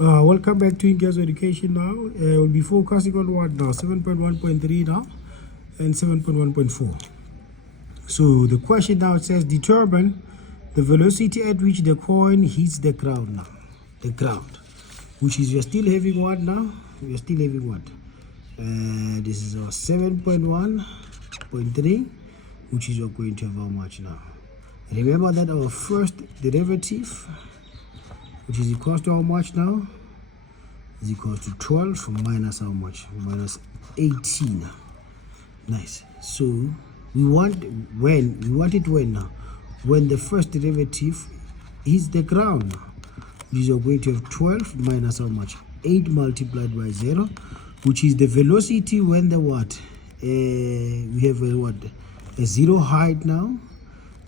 Welcome back to Ingezo Education now. We'll be focusing on what now? 7.1.3 now and 7.1.4. So the question now says determine the velocity at which the coin hits the ground now. The ground. Which is we're still having what now? We're still having what? This is our 7.1.3, which is we're going to have how much now? Remember that our first derivative, which is equals to how much now? Is equals to 12 minus how much? Minus 18. Nice. So we want it when now? When the first derivative hits the ground now. Which is going to have 12 minus how much? 8 multiplied by 0, which is the velocity when the what? We have a what? A 0 height now,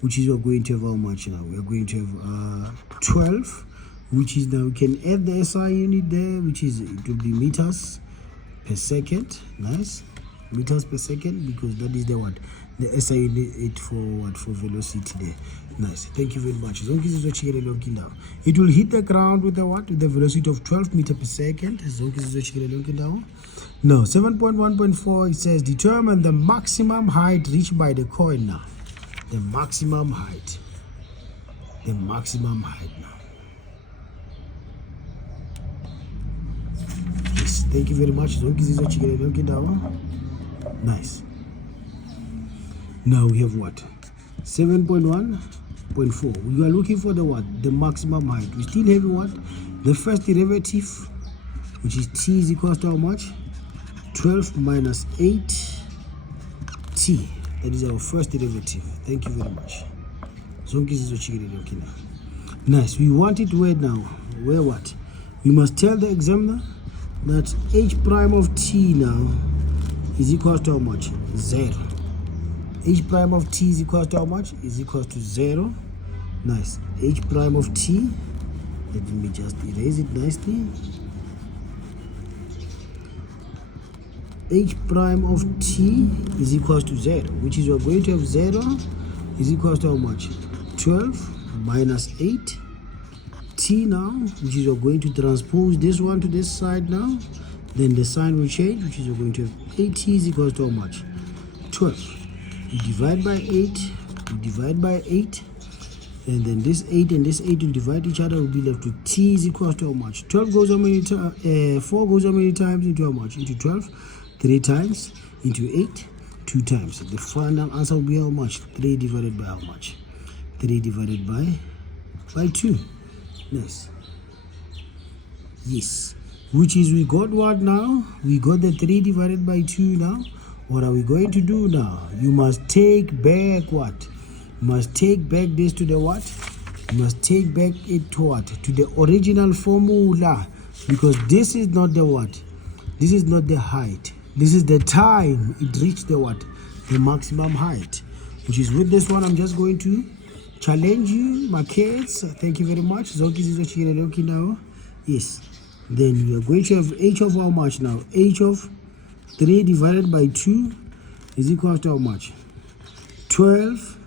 which is we're going to have how much now? We're going to have 12, which is now we can add the SI unit there, which is it will be meters per second. Nice, meters per second, because that is the what? The SI unit for what? For velocity there. Nice, thank you very much. It will hit the ground with the what? With the velocity of 12 meters per second. Now 7.1.4 it says determine the maximum height reached by the coin now. The maximum height. The maximum height now. Yes, thank you very much. Nice. Now we have what? 7.1.4. We are looking for the what? The maximum height. We still have what? The first derivative, which is t is equals to how much? 12 minus 8t. That is our first derivative. Thank you very much. Nice. We want it where now? Where what? We must tell the examiner that h prime of t now is equals to how much? 0. H prime of t is equals to how much? Is equals to 0. Nice. H prime of t, let me just erase it nicely. H prime of t is equals to 0, which is we're going to have 0 is equals to how much? 12 minus 8 t now, which is we're going to transpose this one to this side now. Then the sign will change, which is we're going to have 8t is equals to how much? 12. We divide by 8, we divide by 8, and then this 8 and this 8 will divide each other, will be left with t is equals to how much? 12 goes how many times? 4 goes how many times into how much? Into 12. 3 times into 8, 2 times. The final answer will be how much? 3 divided by how much? 3 divided by 2. Nice. Yes. Which is we got what now? We got the 3 divided by 2 now. What are we going to do now? You must take back what? You must take back this to the what? You must take back it to what? To the original formula. Because this is not the what? This is not the height. This is the time it reached the what? The maximum height. Which is with this one, I'm just going to challenge you, my kids. Thank you very much. Now. Yes. Then we are going to have h of how much now? H of 3 divided by 2 is equal to how much? 12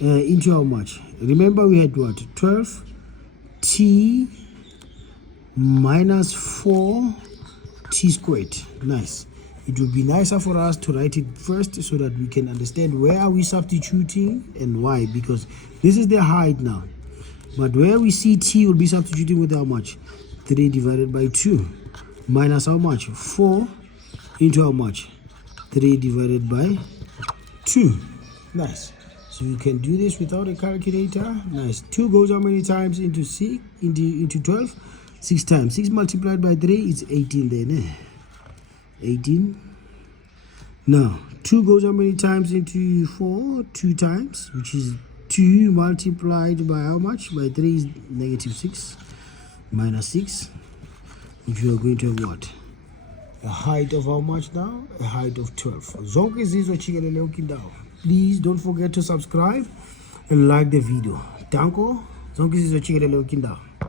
into how much? Remember we had what? 12 t minus 4 t squared. Nice. It would be nicer for us to write it first so that we can understand where are we substituting and why, because this is the height now. But where we see t, will be substituting with how much? 3 divided by 2 minus how much? 4 into how much? 3 divided by 2. Nice. So you can do this without a calculator. Nice. 2 goes how many times into 6 into 12? 6 times. 6 multiplied by 3 is 18 then. 18. Now 2 goes how many times into 4? 2 times, which is 2 multiplied by how much? By 3 is negative 6 minus 6. Which we are going to have what? A height of how much now? A height of 12. Please don't forget to subscribe and like the video. Danko.